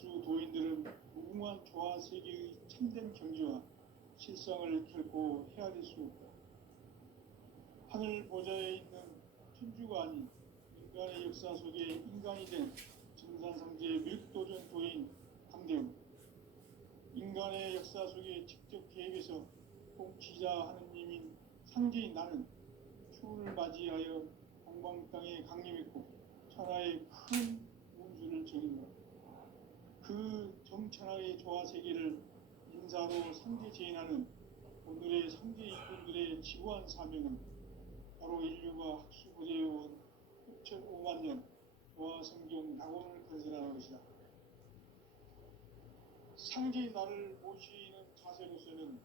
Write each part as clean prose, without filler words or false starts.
만수 도인들은 무궁한 조화 세계의 참된 경지와 실상을 결코 헤아릴 수 없다. 하늘 보좌에 있는 천주가 아닌 인간의 역사 속에 인간이 된 증산상제의 밀도전 도인 강대웅, 인간의 역사 속에 직접 개입해서 통치자 하느님인 상제인 나는 추운을 맞이하여 동방 땅에 강림했고 천하의 큰 운수를 정인노라. 그 정천하의 조화 세계를 인사로 상제 제인하는 오늘의 상제 일꾼들의 지구한 사명은 바로 인류가 학수고대해온 6,5만 년 조화 성경 낙원을 건설하는 것이다. 상제인 나를 모시는 자세로서는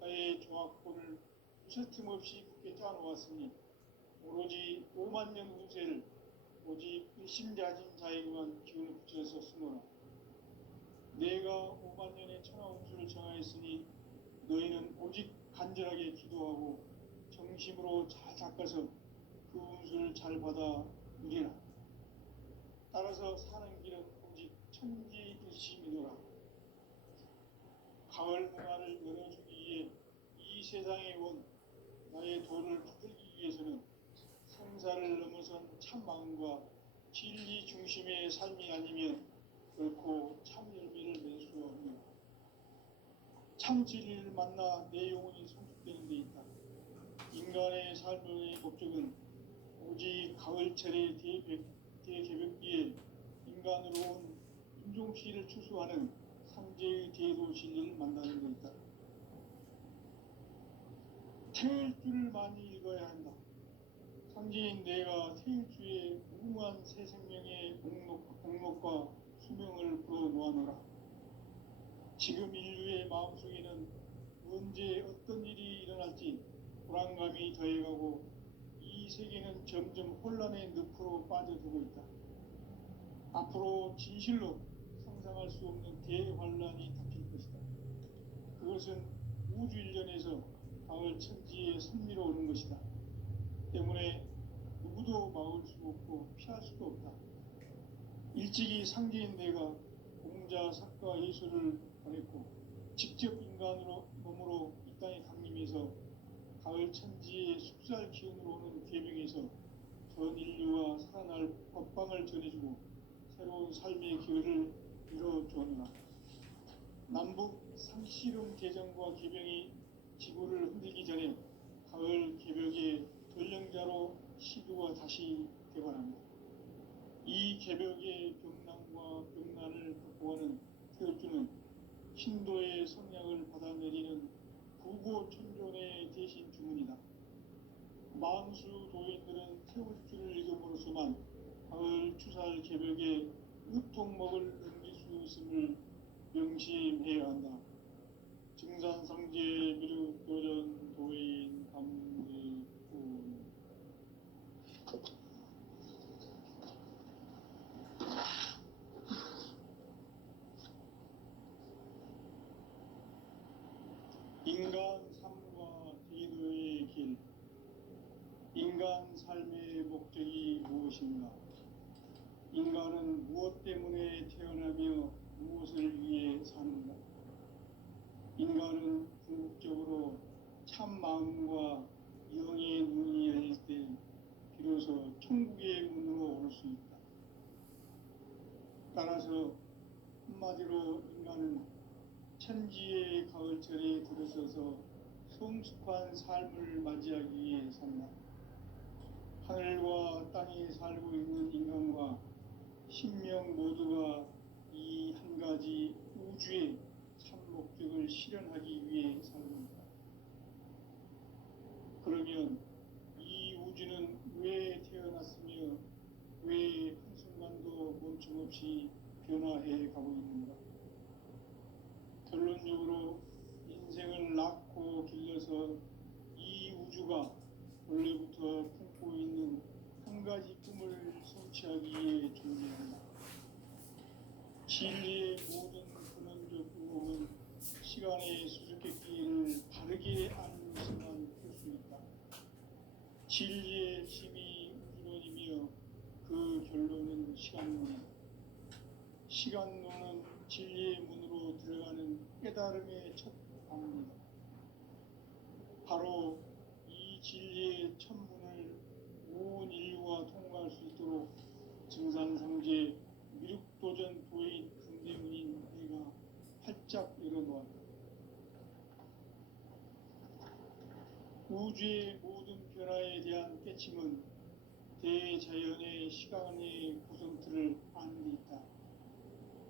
나의 조화권을 무쇠틈 없이 굳게 짜놓았으니 오로지 5만 년 운세를 오직 일심자진 자에게만 기운을 붙여서 쓰노라. 내가 5만 년의 천하 운수를 정하였으니 너희는 오직 간절하게 기도하고 정심으로 잘 닦아서 그 운수를 잘 받아 누리라. 따라서 사는 길은 오직 천지일심이노라. 가을 문화를 열어주기 위해 이 세상에 온 나의 도를 붙들기 위해서는 생사를 넘어선 참 마음과 진리 중심의 삶이 아니면 결코 참 열매를 낼 수 없는 참 진리를 만나 내 영혼이 성숙되는 데 있다. 인간의 삶의 목적은 오직 가을철의 대개벽기에 인간으로 온 인종시를 추수하는 상제의 대도 진리를 만나는 데 있다. 태일주를 많이 읽어야 한다. 상제인 내가 태일주의 무궁한 새 생명의 공록과 수명을 불어놓아노라. 지금 인류의 마음속에는 언제 어떤 일이 일어날지 불안감이 더해가고 이 세계는 점점 혼란의 늪으로 빠져들고 있다. 앞으로 진실로 상상할 수 없는 대환란이 닥칠 것이다. 그것은 우주 일련에서 가을 천지에 선미로 오는 것이다. 때문에 누구도 막을 수 없고 피할 수도 없다. 일찍이 상제인 내가 공자, 사과, 예수를 보냈고 직접 인간으로 몸으로 이 땅에 강림해서 가을 천지의 숲살 기운으로 오는 계명에서 전 인류와 살아날 법방을 전해주고 새로운 삶의 기회를 이뤄주었노라. 남북 상씨름 개정과 개병이 지구를 흔들기 전에 가을 개벽의 전령자로 시교가 다시 개관합니다. 이 개벽의 병난과 병난을 극복하는 태엽주는 신도의 성량을 받아내리는 부고천존의 대신 주문이다. 만수 도인들은 태엽주를 읽음으로써만 가을 추살 개벽의 으통목을 넘길 수 있음을 명심해야 한다. 증산상제 미륵도전 도인 감리꾼. 인간 삶과 제도의 길. 인간 삶의 목적이 무엇인가? 인간은 무엇 때문에 태어나며 무엇을 위해 사는가? 인간은 궁극적으로 참 마음과 영의 눈이 열릴 때 비로소 천국의 문으로 올 수 있다. 따라서 한마디로 인간은 천지의 가을철에 들어서서 성숙한 삶을 맞이하기 위해 산다. 하늘과 땅에 살고 있는 인간과 신명 모두가 이 한 가지 우주의 참 목적을 실현하기 위해 삽니다. 그러면 이 우주는 왜 태어났으며 왜 한순간도 멈춤없이 변화해 가고 있는가? 결론적으로 인생을 낳고 길러서 이 우주가 원래부터 품고 있는 한 가지 꿈을 성취하기 위해 존재한다. 진리의 모든 근원적 의혹은 시간의 수수께끼를 바르게 아는 것만 풀 수 있다. 진리의 힘이 우주론이며 그 결론은 시간론이다. 시간론은 진리의 문으로 들어가는 깨달음의 첫 방문이다. 바로 이 진리의 첫 문을 온 인류가 통과할 수 있도록 증산상제 미륵도전 도인 강대문인 내가 활짝 열어놓았다. 우주의 모든 변화에 대한 깨침은 대자연의 시간의 구성틀을 아는 데 있다.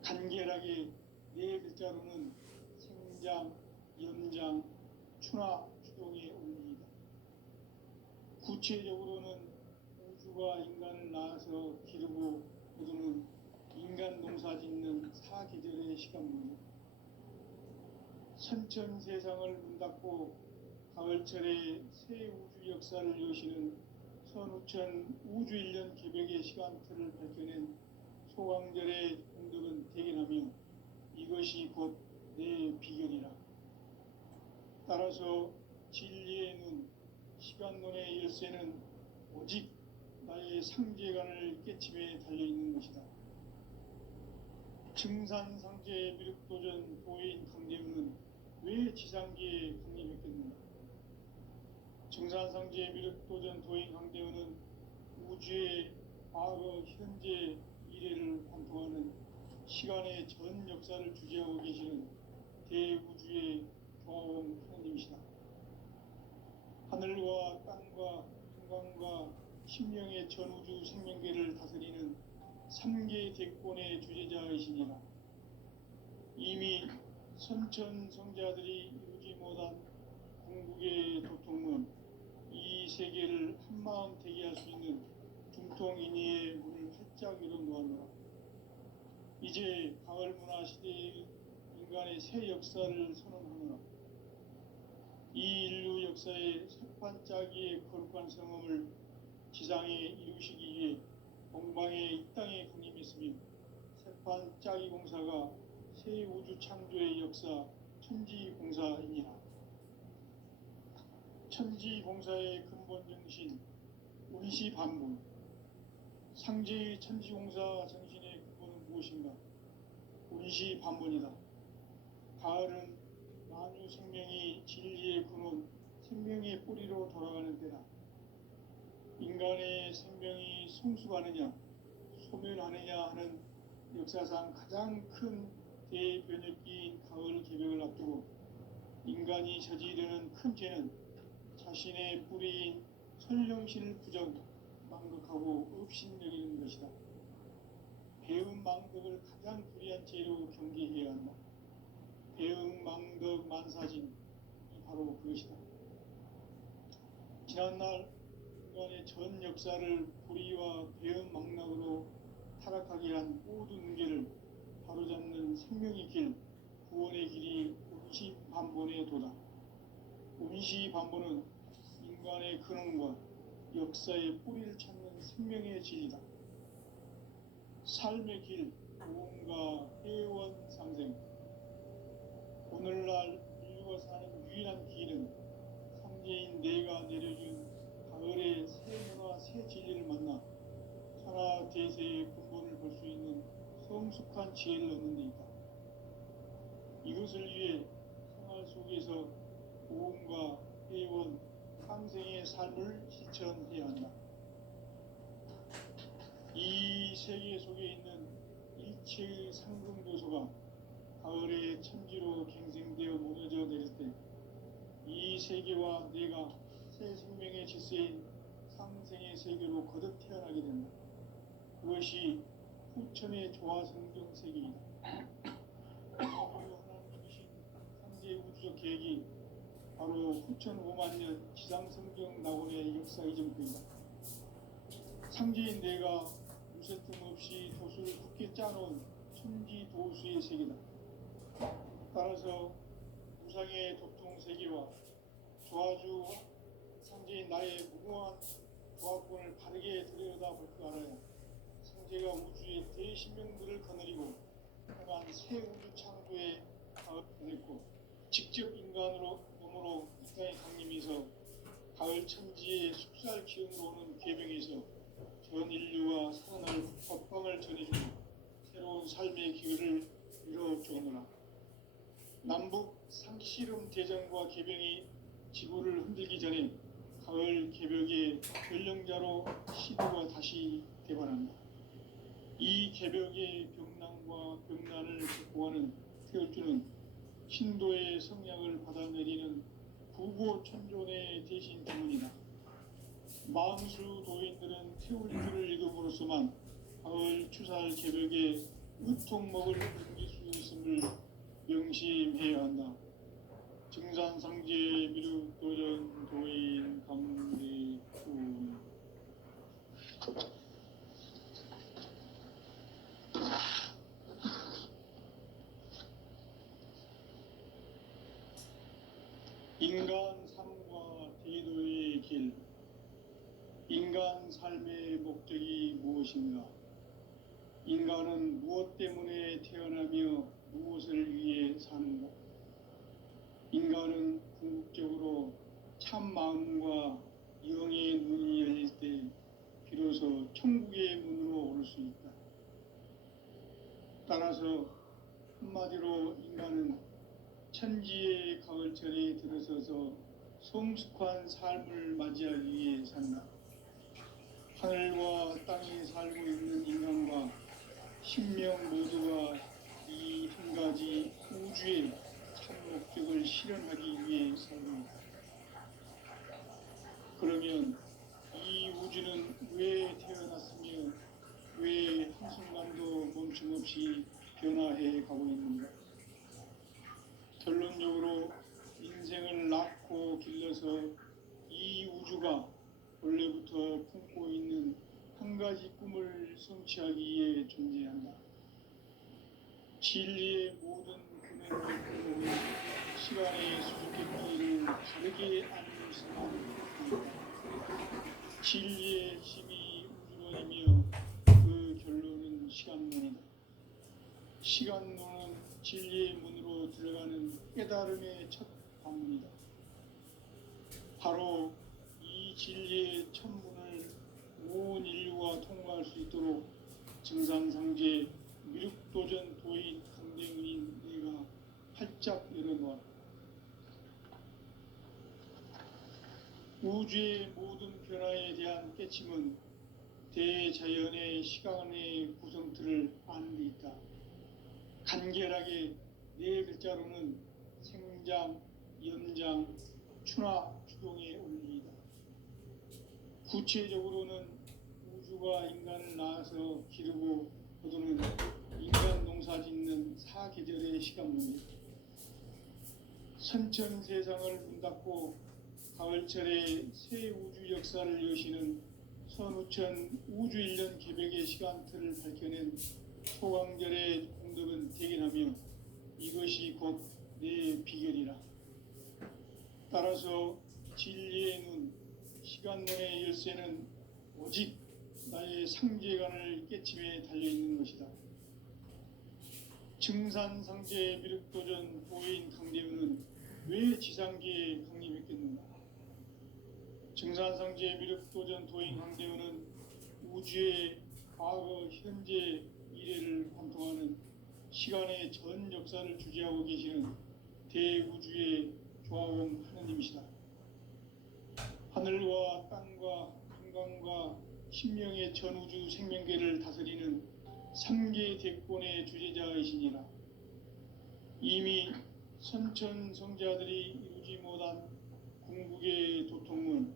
간결하게 네 글자로는 생장, 연장, 추나 추동의 원리이다. 구체적으로는 우주가 인간을 낳아서 기르고 거두는 인간 농사 짓는 사계절의 시간문이다. 선천 세상을 문 닫고 가을철에 새 우주 역사를 여시는 선우천 우주일년 개벽의 시간틀을 밝혀낸 소강절의 공덕은 대견하며 이것이 곧 내 비결이라. 따라서 진리의 눈, 시간론의 열쇠는 오직 나의 상제관을 깨침에 달려있는 것이다. 증산상제 미륵도전 도인 강대문은 왜 지상계에 강림했겠는가? 증산상제 미륵도전 도인 강대문은 우주의 과거, 현재, 미래를 관통하는 시간의 전 역사를 주재하고 계시는 대우주의 교황 하나님이시다. 하늘과 땅과 인간과 심령의 전우주 생명계를 다스리는 3계 대권의 주재자이시니라. 이미 선천성자들이 이루지 못한 궁극의 도통문, 이 세계를 한마음 되게 할 수 있는 중통인의의 문을 활짝 열어놓았노라. 이제 가을 문화 시대의 인간의 새 역사를 선언하노라. 이 인류 역사의 새판짜기의 거룩한 성험을 지상에 이루시기 위해 동방의 이 땅에 강림했으며 새판짜기 공사가 새 우주 창조의 역사 천지공사이니라. 천지공사의 근본 정신 운시반분. 상제의 천지공사 정신의 근본은 무엇인가? 운시반분이다. 가을은 만유 생명이 진리의 근원, 생명의 뿌리로 돌아가는 때다. 인간의 생명이 성숙하느냐, 소멸하느냐 하는 역사상 가장 큰 대변혁기인 가을 개벽을 앞두고 인간이 저지르는 큰 죄는 자신의 뿌리인 선령신을 부정, 망극하고 업신여기는 것이다. 배음 망덕을 가장 불의한 죄로 경계해야 한다. 배음 망덕 만사진이 바로 그것이다. 지난날 인간의 전 역사를 불의와 배음 망락으로 타락하게 한 모든 문제를 바로잡는 생명의 길, 구원의 길이 운시반본의 도다. 운시반본은 인간의 근원과 역사의 뿌리를 찾는 생명의 진리다. 삶의 길, 무언가 회원 상생. 오늘날 인류가 사는 유일한 길은 상제인 내가 내려준 가을의 새 문화, 새 진리를 만나 천하 대세의 근본을 볼 수 있는 성숙한 지혜를 얻는 데 있다. 이것을 위해 생활 속에서 모험과 회원, 상생의 삶을 실천해야 한다. 이 세계 속에 있는 일체의 상승교소가 가을의 천지로 갱생되어 무너져 내릴 때 이 세계와 내가 새 생명의 질서인 상생의 세계로 거듭 태어나게 된다. 그것이 후천의 조화성경 세계이다. 하나님 주신 상제의 우주적 계획이 바로 후천 5만 년 지상성경 낙원의 역사 이전부이다. 상제인 내가 무쇠뜸 없이 도수를 굳게 짜놓은 천지 도수의 세계다. 따라서 무상의 도통 세계와 조화주 상제인 나의 무궁한 조화권을 바르게 들여다볼 줄 알아야 상제가 우주의 대신명들을 거느리고 행한 새 우주 창조에 가을 보냈고 직접 인간으로 몸으로 이 땅에 강림해서 가을 천지의 숙살 기운으로 오는 계명에서 전 인류와 살아날 법방을 전해주고 새로운 삶의 기회를 이뤄주노라. 남북 상씨름 대전과 개병이 지구를 흔들기 전에 가을 개벽의 결령자로 시도가 다시 대반한다. 이 개벽의 병난과 병난을 극복하는 태을주는 신도의 성량을 받아내리는 구고천존의 대신 주문이다. 만수 도인들은 태울주를 읽음으로써만 가을 추살 개벽에 으통먹을 넘길 수 있음을 명심해야 한다. 증산상제 미륵도전 도인 강대훈. 인간 삶과 대도의 길. 인간 삶의 목적이 무엇인가? 인간은 무엇 때문에 태어나며 무엇을 위해 사는가? 인간은 궁극적으로 참 마음과 영의 눈이 열릴 때 비로소 천국의 문으로 오를 수 있다. 따라서 한마디로 인간은 천지의 가을철에 들어서서 성숙한 삶을 맞이하기 위해 산다. 하늘과 땅에 살고 있는 인간과 신명 모두가 이 한 가지 우주의 참 목적을 실현하기 위해 살고 있다. 그러면 이 우주는 왜 태어났으며 왜 한순간도 멈춤없이 변화해 가고 있는가? 결론적으로 인생을 낳고 길러서 이 우주가 원래부터 품고 있는 한 가지 꿈을 성취하기 위해 존재한다. 진리의 모든 근원을 품고 시간의 수수께끼를 다르게 안을 수만 진리의 힘이 우주론이며 그 결론은 시간론이다. 시간론은 진리의 문으로 들어가는 깨달음의 첫 방문이다. 바로 이 진리의 첫 문을 온 인류가 통과할 수 있도록 증산상제 미륵도전 도인 강대훈인 내가 활짝 열어놓았다. 우주의 모든 변화에 대한 깨침은 대자연의 시간의 구성틀을 아는 데 있다. 간결하게 네 글자로는 생장, 연장, 추나 추동의 원리이다. 구체적으로는 우주가 인간을 낳아서 기르고 거두는 인간 농사 짓는 사계절의 시간문이다. 선천 세상을 문 닫고 가을철에 새 우주 역사를 여시는 선우천 우주 1년 개벽의 시간틀을 밝혀낸 소강절의 공덕은 대견하며 이것이 곧 내 비결이라. 따라서 진리의 눈, 시간론의 열쇠는 오직 나의 상제관을 깨침에 달려있는 것이다. 증산상제 미륵도전 도인 강대훈은 왜 지상계에 강림했겠는가? 증산상제 미륵도전 도인 강대훈은 우주의 과거, 현재, 미래를 관통하는 시간의 전 역사를 주재하고 계시는 대우주의 조화원 하느님이시다. 하늘과 땅과 인간과 신명의 전우주 생명계를 다스리는 3계 대권의 주재자이시니라. 이미 선천성자들이 이루지 못한 궁극의 도통은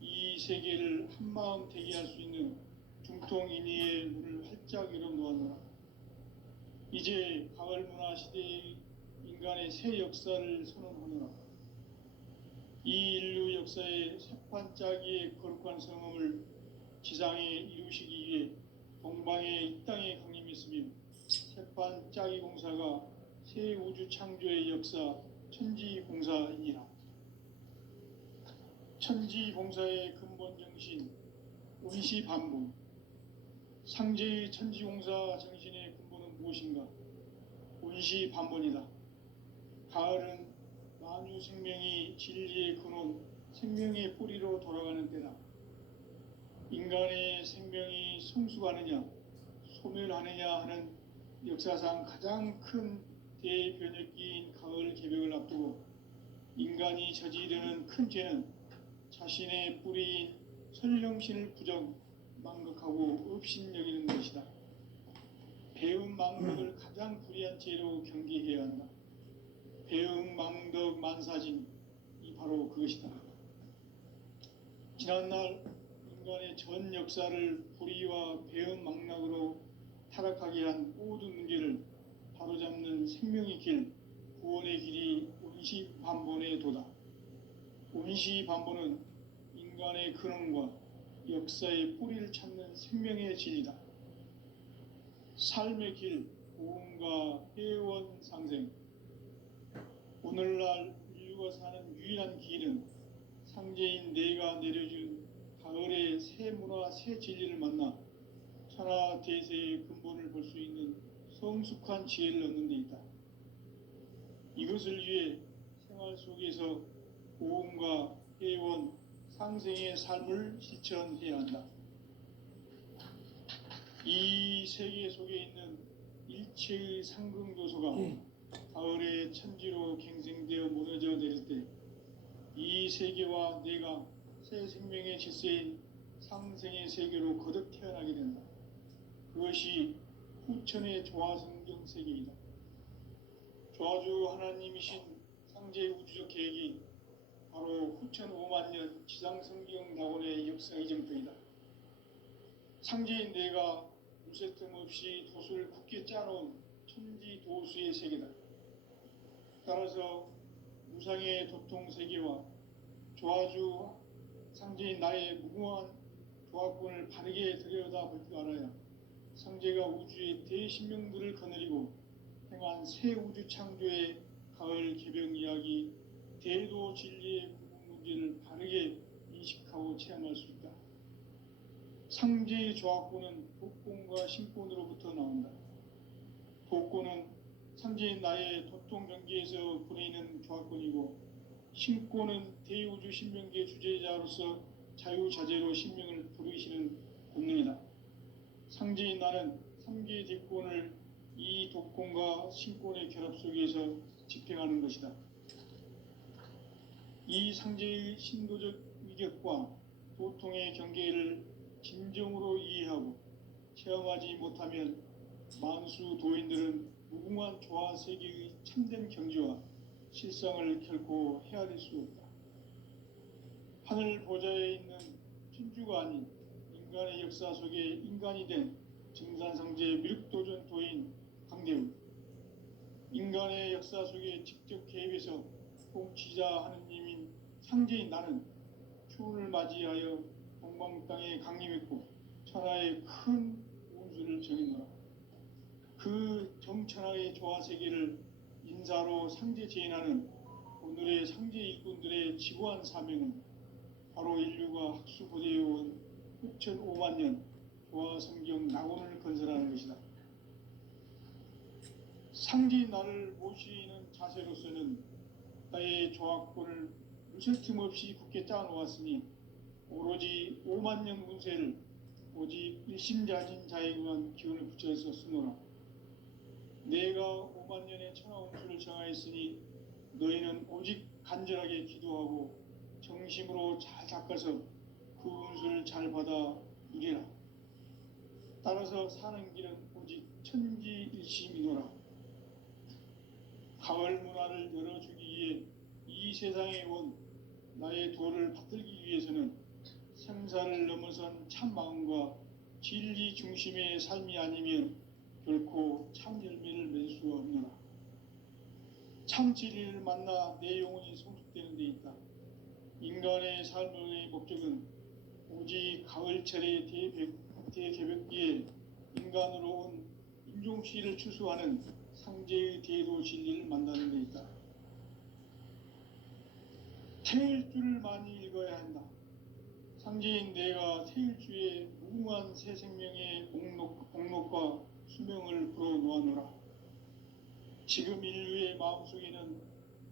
이 세계를 한마음 되게 할 수 있는 중통인의의 문을 활짝 열어놓았노라. 이제 가을 문화 시대의 인간의 새 역사를 선언하노라. 이 인류 역사의 새판짜기의 거룩한 성음을 지상에 이루시기 위해 동방의 이 땅에 강림했으며 새판짜기 공사가 새 우주 창조의 역사 천지공사이니라. 천지공사의 근본 정신 운시반복. 상제의 천지공사 정신의 근본은 무엇인가? 운시반본이다. 가을은 만유 생명이 진리의 근원, 생명의 뿌리로 돌아가는 때다. 인간의 생명이 성숙하느냐, 소멸하느냐 하는 역사상 가장 큰 대변혁기인 가을 개벽을 앞두고 인간이 저지르는 큰 죄는 자신의 뿌리인 선령신을 부정, 망각하고 업신여기는 것이다. 배음 망덕을 가장 불의한 죄로 경계해야 한다. 배음 망덕 만사진이 바로 그것이다. 지난날 인간의 전 역사를 불의와 배음 망락으로 타락하게 한 모든 문제를 바로잡는 생명의 길, 구원의 길이 운시반본의 도다. 운시반본은 인간의 근원과 역사의 뿌리를 찾는 생명의 진리다. 삶의 길, 고음과 회원 상생. 오늘날 인류가 사는 유일한 길은 상제인 내가 내려준 가을의 새 문화, 새 진리를 만나 천하 대세의 근본을 볼 수 있는 성숙한 지혜를 얻는 데 있다. 이것을 위해 생활 속에서 고음과 회원, 상생의 삶을 실천해야 한다. 이 세계 속에 있는 일체의 상승도소가 가을의 천지로 갱생되어 무너져 내릴 때 이 세계와 내가 새 생명의 질서인 상생의 세계로 거듭 태어나게 된다. 그것이 후천의 조화성경 세계이다. 조화주 하나님이신 상제 우주적 계획이 바로 후천 5만 년 지상성경 낙원의 역사 이정표이다. 상제인 내가 무쇠 틈 없이 도수를 굳게 짜놓은 천지 도수의 세계다. 따라서 무상의 도통 세계와 조화주 상제인 나의 무궁한 조화권을 바르게 들여다볼 줄 알아야 상제가 우주의 대신명들을 거느리고 행한 새 우주 창조의 가을 개벽 이야기, 대도 진리의 구분 문제를 바르게 인식하고 체험할 수 있다. 상제의 조화권은 도권과 신권으로부터 나온다. 도권은 상제인 나의 도통 경계에서 보내는 조화권이고, 신권은 대우주 신명계 주제자로서 자유자재로 신명을 부르시는 본능이다. 상제인 나는 3개 대권을 이 도권과 신권의 결합 속에서 집행하는 것이다. 이 상제의 신도적 위격과 도통의 경계를 진정으로 이해하고 체험하지 못하면 만수 도인들은 무궁한 조화 세계의 참된 경지와 실상을 결코 헤아릴 수 없다. 하늘 보좌에 있는 천주가 아닌 인간의 역사 속에 인간이 된 증산상제 미륵도전 도인 강대우, 인간의 역사 속에 직접 개입해서 통치자 하느님인 상제인 나는 추운을 맞이하여 동방 땅에 강림했고 천하의 큰 운수를 정했노라. 그 정천하의 조화세계를 인사로 상제 제인하는 오늘의 상제 일꾼들의 지고한 사명은 바로 인류가 학수고대해온 후천 5만 년 조화성경 낙원을 건설하는 것이다. 상제인 나를 모시는 자세로서는 나의 조화권을 무쇠 틈 없이 굳게 짜놓았으니 오로지 5만 년 운세를 오직 일심자진 자에게만 기운을 붙여서 쓰노라. 내가 5만 년의 천하 운수를 정하였으니 너희는 오직 간절하게 기도하고 정심으로 잘 닦아서 그 운수를 잘 받아 누리라. 따라서 사는 길은 오직 천지일심이노라. 가을 문화를 열어주기 위해 이 세상에 온 나의 도를 받들기 위해서는 생사를 넘어선 참 마음과 진리 중심의 삶이 아니면 결코 참 열매를 맺을 수가 없노라. 참 진리를 만나 내 영혼이 성숙되는 데 있다. 인간의 삶의 목적은 오직 가을철의 대개벽기에 인간으로 온 인종시를 추수하는 상제의 대도 진리를 만나는 데 있다. 태일주를 많이 읽어야 한다. 상제인 내가 태일주의 무궁한 새 생명의 목록과 수명을 불어놓아노라. 지금 인류의 마음속에는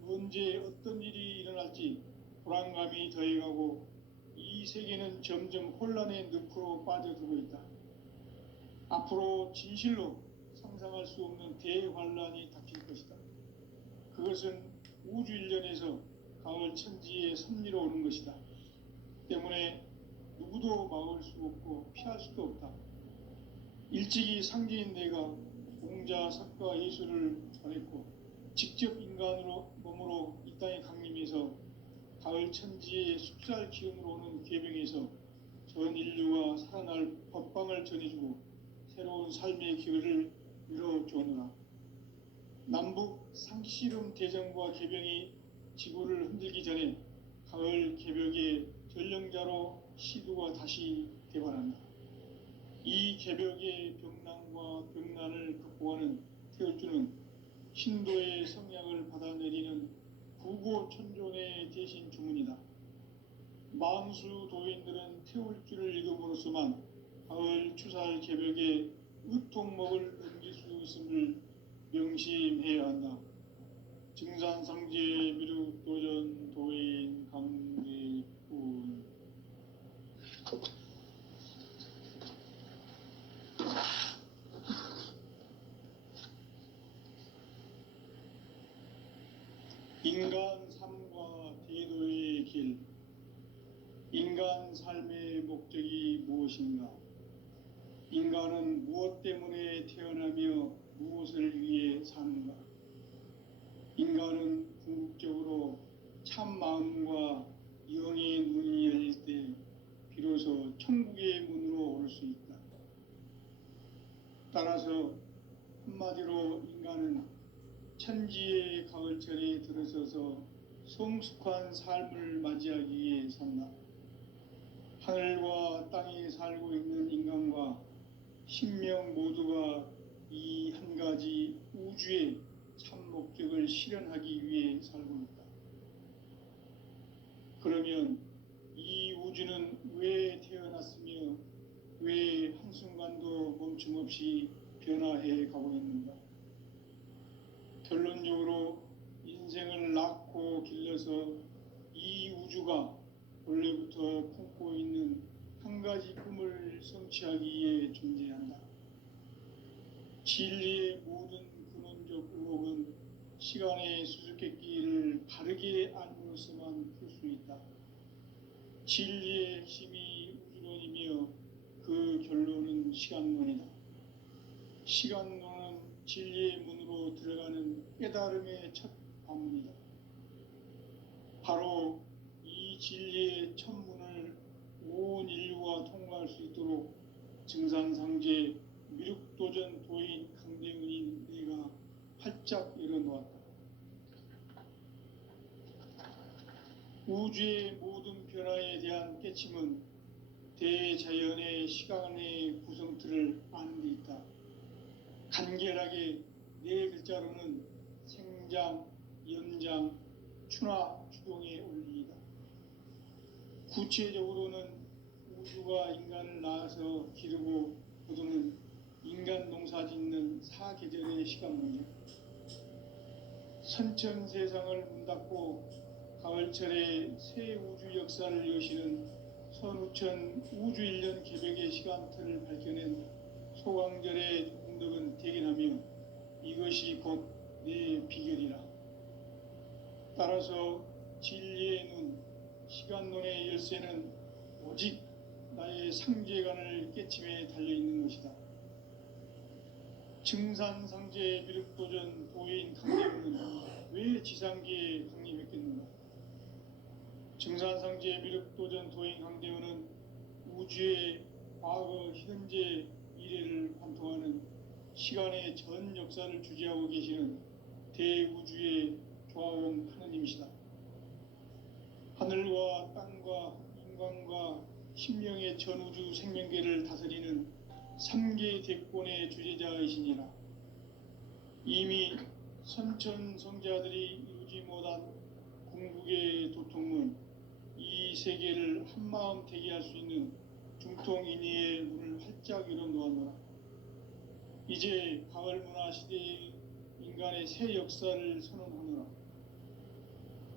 언제 어떤 일이 일어날지 불안감이 더해가고 이 세계는 점점 혼란의 늪으로 빠져들고 있다. 앞으로 진실로 상상할 수 없는 대환란이 닥칠 것이다. 그것은 우주 일련에서 가을 천지의 섭리로 오는 것이다. 때문에 누구도 막을 수 없고 피할 수도 없다. 일찍이 상제인 내가 공자, 석가, 예수를 전했고 직접 인간으로 몸으로 이 땅에 강림해서 가을 천지의 숫살 기운으로 오는 계병에서 전 인류가 살아날 법방을 전해주고 새로운 삶의 기회를 열어주오노라. 남북 상씨름 대전과 계병이 지구를 흔들기 전에 가을 개벽의 전령자로 시두가 다시 대발한다. 이 개벽의 병난과 병난을 극복하는 태울주는 신도의 성량을 받아내리는 구고천존의 대신 주문이다. 만수 도인들은 태울주를 읽음으로써만 가을 추살 개벽에 의통목을 넘길 수 있음을 명심해야 한다. 증산상제 미륵도전 도인 강대군. 인간 삶과 대도의 길. 인간 삶의 목적이 무엇인가? 인간은 무엇 때문에 태어나며 무엇을 위해 사는가? 인간은 궁극적으로 참 마음과 영의 눈이 열릴 때 비로소 천국의 문으로 올 수 있다. 따라서 한마디로 인간은 천지의 가을철에 들어서서 성숙한 삶을 맞이하기 위해 산다. 하늘과 땅에 살고 있는 인간과 신명 모두가 이 한 가지 우주의 참 목적을 실현하기 위해 살고 있다. 그러면 이 우주는 왜 태어났으며 왜 한순간도 멈춤없이 변화해 가고 있는가? 결론적으로 인생을 낳고 길러서 이 우주가 원래부터 품고 있는 한 가지 꿈을 성취하기 위해 존재한다. 진리의 모든 근원적 의혹은 시간의 수수께끼를 바르게 알므로서만 풀 수 있다. 진리의 핵심이 우주론이며 그 결론은 시간론이다. 시간론은 진리의 문으로 들어가는 깨달음의 첫 관문이다. 바로 이 진리의 첫 문을 온 인류가 통과할 수 있도록 증산상제 미륵도전 도인 강대훈인 내가 활짝 열어놓았다. 우주의 모든 변화에 대한 깨침은 대자연의 시간의 구성틀을 아는 데 있다. 간결하게 네 글자로는 생장, 연장, 추나 추동의 원리이다. 구체적으로는 우주가 인간을 낳아서 기르고 거두는 인간 농사 짓는 사계절의 시간 문제. 선천 세상을 문 닫고 가을철에 새 우주 역사를 여시는 선우천 우주 일년 개벽의 시간틀을 밝혀낸 소강절의 공덕은 대견하며 이것이 곧 내 비결이라. 따라서 진리의 눈, 시간론의 열쇠는 오직 나의 상제관을 깨침에 달려있는 것이다. 증산상제 미륵도전 도인 강대훈은 왜 지상계에 강림했겠는가? 증산상제 미륵도전 도인 강대훈은 우주의 과거, 현재, 미래를 관통하는 시간의 전 역사를 주재하고 계시는 대우주의 조화원 하느님이시다. 하늘과 땅과 인간과 신명의 전우주 생명계를 다스리는 3계 대권의 주재자이시니라. 이미 선천성자들이 이루지 못한 궁극의 도통문, 이 세계를 한마음 되게 할 수 있는 중통인의의 문을 활짝 열어놓았노라. 이제 가을문화 시대의 인간의 새 역사를 선언하노라.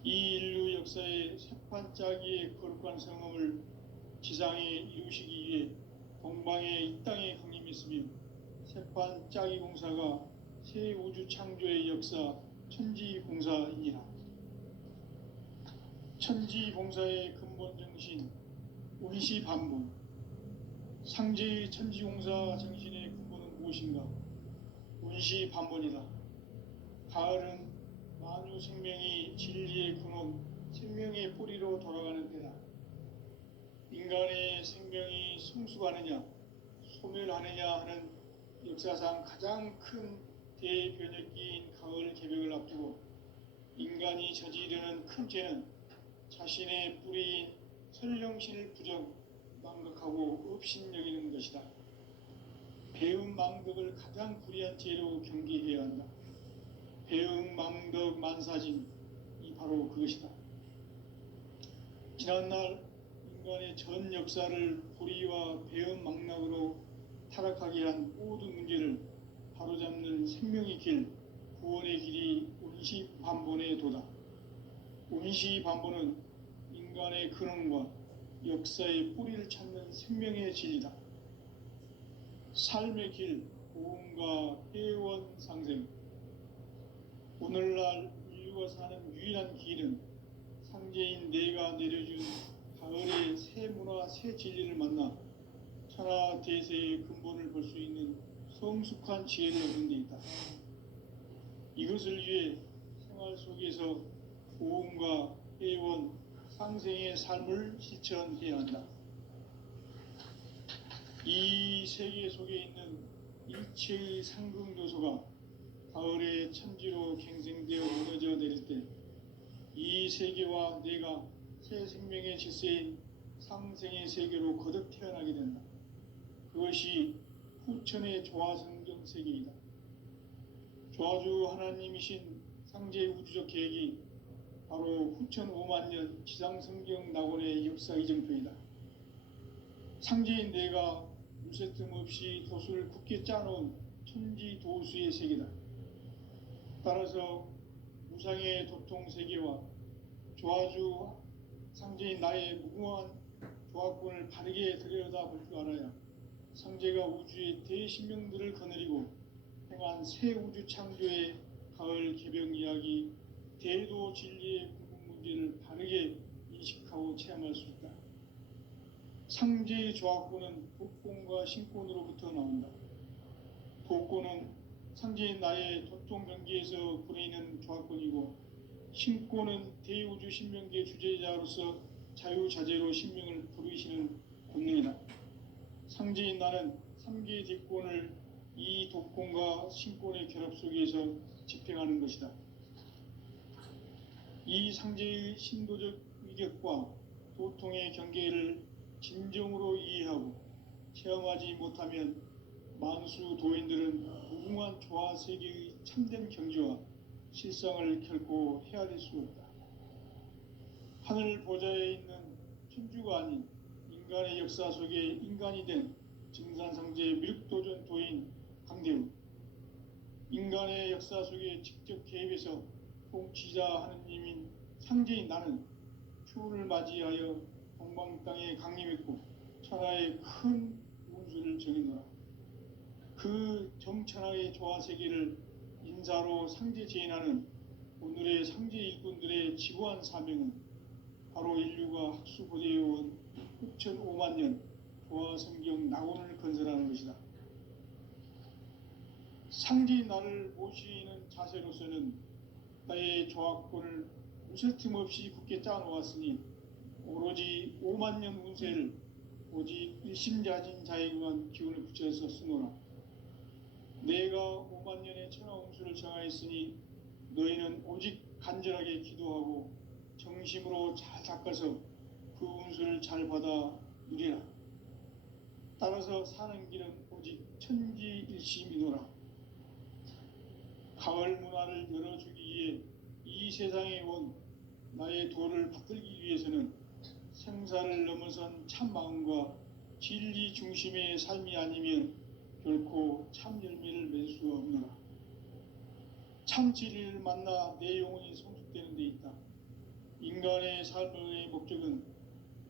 이 인류 역사의 새판짜기의 거룩한 성험을 지상에 이루시기 위해 동방의 이 땅에 강림했으며 세판 짜기 공사가 새 우주 창조의 역사 천지공사이니라. 천지공사의 근본 정신 운시반본. 상제의 천지공사 정신의 근본은 무엇인가? 운시반본이다. 가을은 만유 생명이 진리의 근원, 생명의 뿌리로 돌아가는 때다. 인간의 생명이 성숙하느냐 소멸하느냐 하는 역사상 가장 큰 대변혁기인 가을 개벽을 앞두고 인간이 저지르는 큰 죄는 자신의 뿌리인 설령신을 망각하고 업신여기는 것이다. 배은망덕을 가장 불의한 죄로 경계해야 한다. 배은망덕 만사진이 바로 그것이다. 지난날 인간의 전 역사를 불의와 배은망락으로 타락하게 한 모든 문제를 바로잡는 생명의 길, 구원의 길이 운시반본의 도다. 운시반본은 인간의 근원과 역사의 뿌리를 찾는 생명의 진리다. 삶의 길, 고음과 회원 상생. 오늘날 인류가 사는 유일한 길은 상제인 내가 내려준 가을의 새 문화, 새 진리를 만나 천하 대세의 근본을 볼 수 있는 성숙한 지혜를 얻는 데 있다. 이것을 위해 생활 속에서 고음과 회원, 상생의 삶을 실천해야 한다. 이 세계 속에 있는 일체의 상승도소가 가을의 천지로 갱생되어 무너져 내릴 때 이 세계와 내가 새 생명의 질서인 상생의 세계로 거듭 태어나게 된다. 그것이 후천의 조화성경 세계이다. 조화주 하나님이신 상제 우주적 계획이 바로 후천 5만 년 지상성경 낙원의 역사 이정표이다. 상제인 내가 무쇠뜸 없이 도수를 굳게 짜놓은 천지도수의 세계다. 따라서 무상의 도통 세계와 조화주 상제인 나의 무궁한 조화권을 바르게 들여다볼 줄 알아야 상제가 우주의 대신명들을 거느리고 행한 새 우주 창조의 가을 개벽 이야기, 대도 진리의 궁극 문제를 바르게 인식하고 체험할 수 있다. 상제의 조화권은 복권과 신권으로부터 나온다. 복권은 상제인 나의 도통 경계에서 부리는 조화권이고, 신권은 대우주 신명계 주제자로서 자유자재로 신명을 부르시는 본능이다. 상제인 나는 3개의 대권을 이 도권과 신권의 결합 속에서 집행하는 것이다. 이 상제의 신도적 위격과 도통의 경계를 진정으로 이해하고 체험하지 못하면 만수 도인들은 무궁한 조화 세계의 참된 경지와 실상을 결코 헤아릴 수 없다. 하늘 보좌에 있는 천주가 아닌 인간의 역사 속에 인간이 된 증산상제의 밀도전 도인 강대우, 인간의 역사 속에 직접 개입해서 통치자 하느님인 상제인 나는 추운을 맞이하여 동방 땅에 강림했고 천하의 큰 운수를 정해놓아 그 정천하의 조화 세계를 인사로 상제 제인하는 오늘의 상제 일꾼들의 지고한 사명은 바로 인류가 학수고대해온 6,5만 년 조화 성경 낙원을 건설하는 것이다. 상제인 나를 모시는 자세로서는 나의 조화권을 무쇠틈 없이 굳게 짜놓았으니 오로지 5만 년 운세를 오직 일심자진 자에게만 기운을 붙여서 쓰노라. 내가 5만 년의 천하 운수를 정하였으니 너희는 오직 간절하게 기도하고 정심으로 잘 닦아서 그 운수를 잘 받아 누리라. 따라서 사는 길은 오직 천지일심이노라. 가을 문화를 열어주기 위해 이 세상에 온 나의 도를 받들기 위해서는 생사를 넘어선 참마음과 진리 중심의 삶이 아니면 결코 참 열매를 맺을 수 없노라. 참 진리를 만나 내 영혼이 성숙되는 데 있다. 인간의 삶의 목적은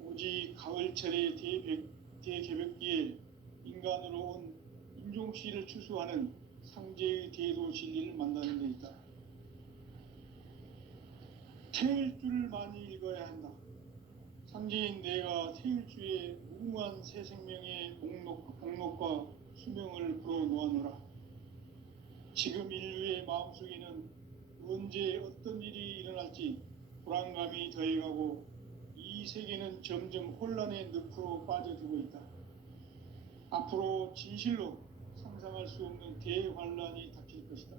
오직 가을철의 대개벽기에 인간으로 온 순종시를 추수하는 상제의 대도 진리를 만나는 데 있다. 태일주를 많이 읽어야 한다. 상제인 내가 태일주의 무궁한 새 생명의 목록과 수명을 불어놓아노라. 지금 인류의 마음속에는 언제 어떤 일이 일어날지 불안감이 더해가고 이 세계는 점점 혼란의 늪으로 빠져들고 있다. 앞으로 진실로 상상할 수 없는 대환란이 닥칠 것이다.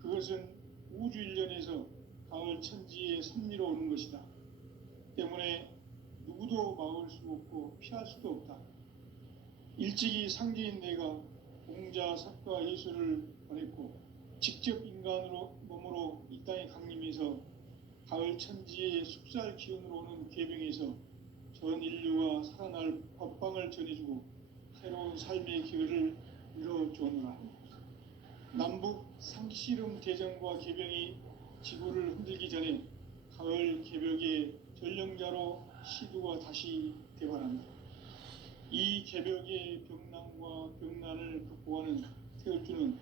그것은 우주 일련에서 가을 천지의 섭리로 오는 것이다. 때문에 누구도 막을 수 없고 피할 수도 없다. 일찍이 상제인 내가 공자, 석가, 예수를 보냈고 직접 인간으로 몸으로 이 땅에 강림해서 가을 천지의 숲살 기운으로 오는 계명에서 전 인류가 살아날 법방을 전해주고 새로운 삶의 기회를 이뤄주오노라. 남북 상씨름 대전과 계병이 지구를 흔들기 전에 가을 개벽의 전령자로 시두가 다시 대발한다. 이 개벽의 병난과 병난을 극복하는 태울주는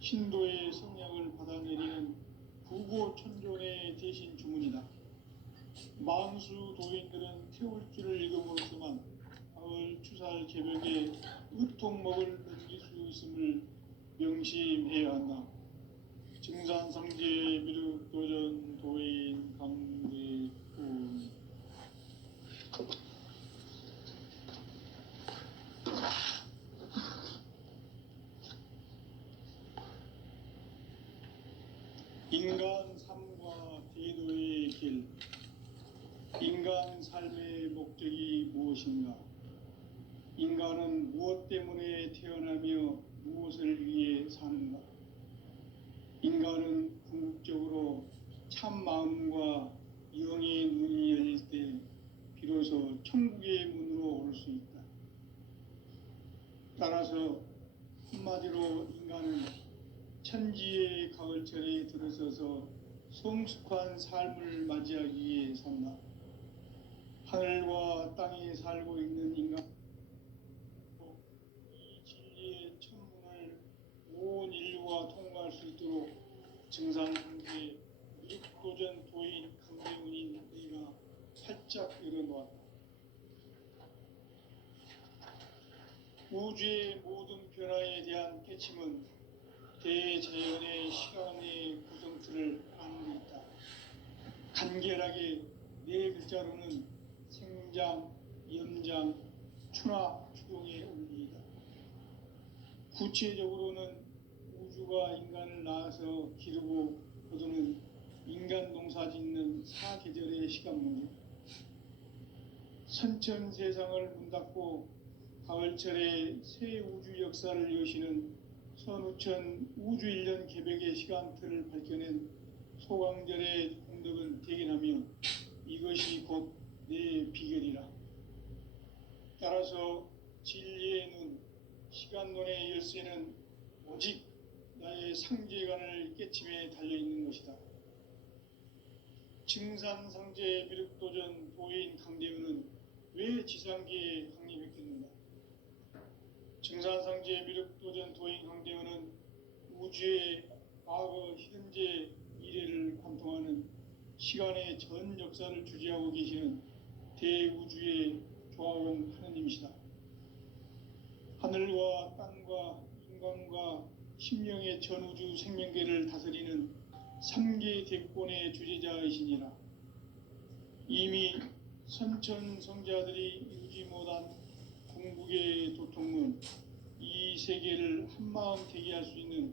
신도의 성약을 받아내리는 부고천존의 대신 주문이다. 만수 도인들은 태울주를 읽음으로써만 가을 추살 개벽의 으통먹을 넘길 수 있음을 명심해야 한다. 증산상제 미륵도전 도인 강대군. 인간 삶과 대도의 길. 인간 삶의 목적이 무엇인가? 인간은 무엇 때문에 태어나며 무엇을 위해 사는가? 인간은 궁극적으로 참 마음과 영의 눈이 열릴 때 비로소 천국의 문으로 올 수 있다. 따라서 한마디로 인간은 천지의 가을철에 들어서서 성숙한 삶을 맞이하기 위해 산다. 하늘과 땅에 살고 있는 인간, 이 진리의 천문을 온 인류가 통과할 수 있도록 증산상제 미륵도전 도인 강대훈인 네가 활짝 열어놓았다. 우주의 모든 변화에 대한 깨침은 대자연의 시간의 구성틀을 아는 데 있다. 간결하게 네 글자로는 생장, 염장, 추나, 추동의 원리이다. 구체적으로는 우주가 인간을 낳아서 기르고 거두는 인간 농사 짓는 사계절의 시간 문제. 선천 세상을 문 닫고 가을철에 새 우주 역사를 여시는 선우천 우주일년 개벽의 시간틀을 밝혀낸 소강절의 공덕은 대견하며 이것이 곧 내 비결이라. 따라서 진리의 눈, 시간론의 열쇠는 오직 나의 상제관을 깨침에 달려있는 것이다. 증산상제 미륵도전 도인 강대훈은 왜 지상계에 강림했겠는가? 증산상제 미륵도전 도인 강대훈은 우주의 과거, 현재, 미래를 관통하는 시간의 전 역사를 주재하고 계시는 대우주의 조화원 하느님이시다. 하늘과 땅과 인간과 심령의 전우주 생명계를 다스리는 3계 대권의 주재자이시니라. 이미 선천 성자들이 이루지 못한 궁극의 도통문, 이 세계를 한마음 되게 할 수 있는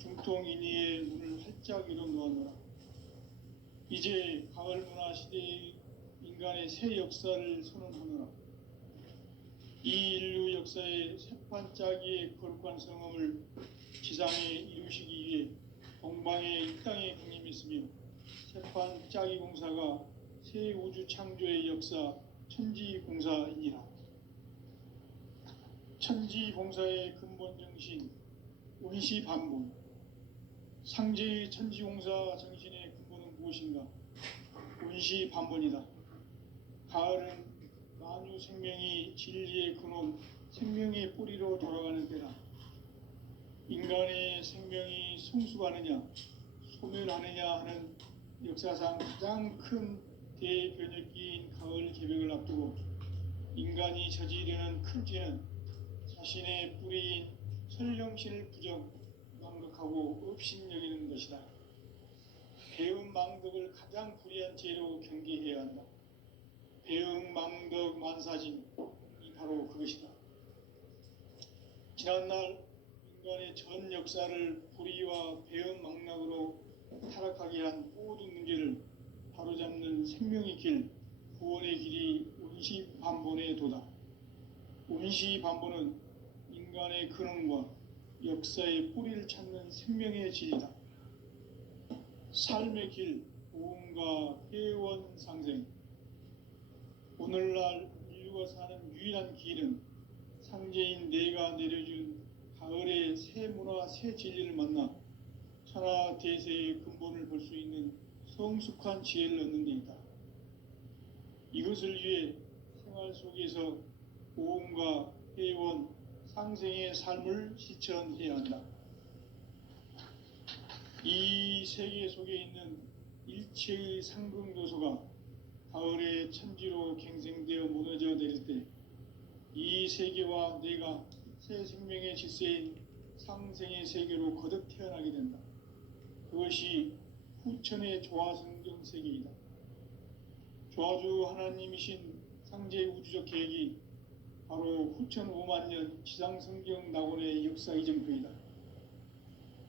중통인의의 문을 활짝 열어놓아노라. 이제 가을 문화 시대의 인간의 새 역사를 선언하노라. 이 인류 역사의 새판짜기의 거룩한 성함을 지상에 이루시기 위해 동방의 이 땅에 강림했으며 새판짜기 공사가 새 우주 창조의 역사 천지공사이니라. 천지공사의 근본 정신 운시반본. 상제의 천지공사 정신의 근본은 무엇인가? 운시반본이다. 가을은 만유 생명이 진리의 근원, 생명의 뿌리로 돌아가는 때다. 인간의 생명이 성숙하느냐 소멸하느냐 하는 역사상 가장 큰 대변혁기인 가을 개벽을 앞두고 인간이 저지르는 큰 죄는 자신의 뿌리인 선령신을 망각하고 업신여기는 것이다. 배은망덕을 가장 불의한 죄로 경계해야 한다. 배은망덕 만사진이 바로 그것이다. 지난날 인간의 전 역사를 불의와 배은망락으로 타락하게 한 모든 문제를 바로잡는 생명의 길, 구원의 길이 운시반본의 도다. 운시반본은 인간의 근원과 역사의 뿌리를 찾는 생명의 질이다. 삶의 길, 보험과 회원 상생. 오늘날 인류가 사는 유일한 길은 상제인 내가 내려준 가을의 새 문화, 새 진리를 만나 천하 대세의 근본을 볼 수 있는 성숙한 지혜를 얻는 데 있다. 이것을 위해 생활 속에서 보험과 회원, 상생의 삶을 실천해야 한다. 이 세계 속에 있는 일체의 상승도소가 가을의 천지로 갱생되어 무너져 내릴 때 이 세계와 내가 새 생명의 질서인 상생의 세계로 거듭 태어나게 된다. 그것이 후천의 조화성경 세계이다. 조화주 하나님이신 상제 우주적 계획이 바로 후천 5만년 지상성경 낙원의 역사 이정표이다.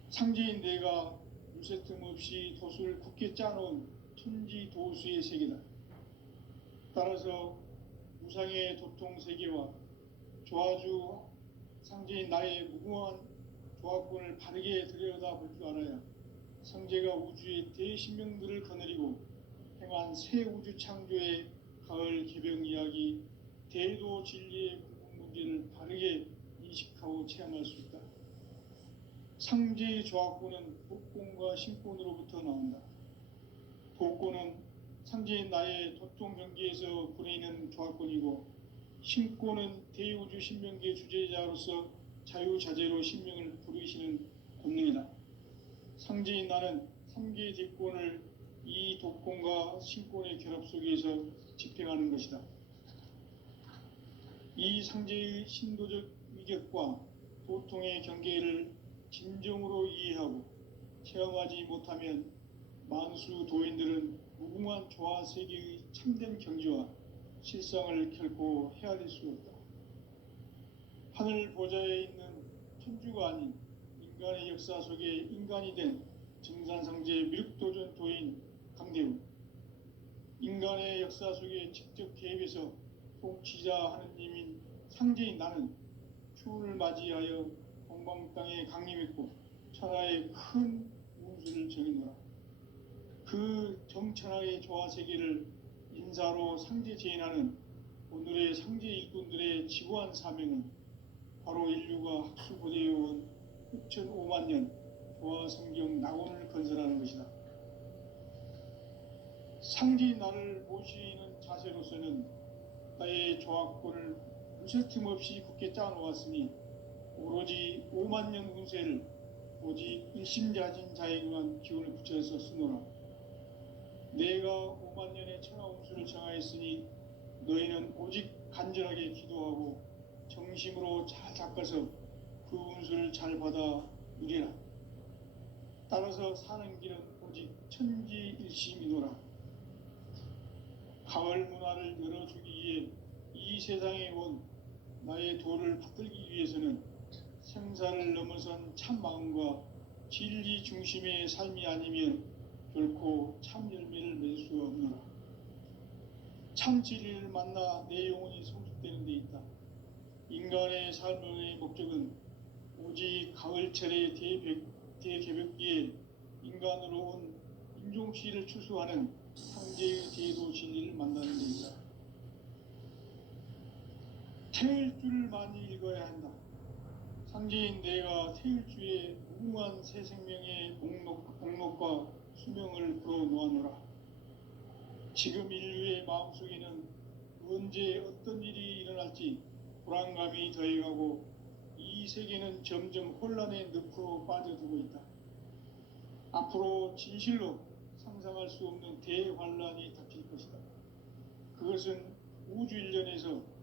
상제인 내가 물새 틈 없이 도수를 굳게 짜놓은 천지 도수의 세계다. 따라서 무상의 도통 세계와 조화주 상제인 나의 무궁한 조화권을 바르게 들여다볼 줄 알아야 상제가 우주의 대신명들을 거느리고 행한 새 우주 창조의 가을 개벽 이야기, 대도 진리의 궁극 문제를 바르게 인식하고 체험할 수 있다. 상제의 조화권은 복권과 신권으로부터 나온다. 복권은 상제인 나의 도통 경계에서 부리는 조화권이고, 신권은 대우주 신명기의 주제자로서 자유자재로 신명을 부르시는 권능이다. 상제인 나는 3개의 대권을 이 도권과 신권의 결합 속에서 집행하는 것이다. 이 상제의 신도적 위격과 도통의 경계를 진정으로 이해하고 체험하지 못하면 만수 도인들은 무궁한 조화 세계의 참된 경지와 실상을 결코 헤아릴 수 없다. 하늘 보좌에 있는 천주가 아닌 인간의 역사 속에 인간이 된 증산상제 미륵도전 도인 강대우, 인간의 역사 속에 직접 개입해서 통치자 하느님인 상제인 나는 추운을 맞이하여 동방 땅에 강림했고 천하의 큰 운수를 정해놓아 그 정천하의 조화세계를 인사로 상제 제인하는 오늘의 상제 일꾼들의 지구한 사명은 바로 인류가 학수고대해온 후천 5만년 조화성경 낙원을 건설하는 것이다. 상제인 나를 모시는 자세로서는 나의 조화권을 무쇠틈 없이 굳게 짜놓았으니 오로지 5만년 운세를 오직 일심자진 자에게만 기운을 붙여서 쓰노라. 내가 5만년의 천하 운수를 정하였으니 너희는 오직 간절하게 기도하고 정심으로 잘 닦아서 그 운수를 잘 받아 누리라. 따라서 사는 길은 오직 천지일심이노라. 가을 문화를 열어주기 위해 이 세상에 온 나의 도를 받들기 위해서는 생사를 넘어선 참 마음과 진리 중심의 삶이 아니면 결코 참 열매를 맺을 수 없노라. 참 진리를 만나 내 영혼이 성숙되는 데 있다. 인간의 삶의 목적은 오직 가을철의 대개벽기에 인간으로 온 인종시를 추수하는 상제의 대도 진리를 만나는 데 있다. 태일주를 많이 읽어야 한다. 상제인 내가 태일주의 무궁한 새 생명의 목록과 수명을 풀어놓아노라. 지금 인류의 마음속에는 언제 어떤 일이 일어날지 불안감이 더해가고 이 세계는 점점 혼란의 늪으로 빠져들고 있다. 앞으로 진실로 상상할 수 없는 대환란이 닥칠 것이다. 그것은 우주 일련에서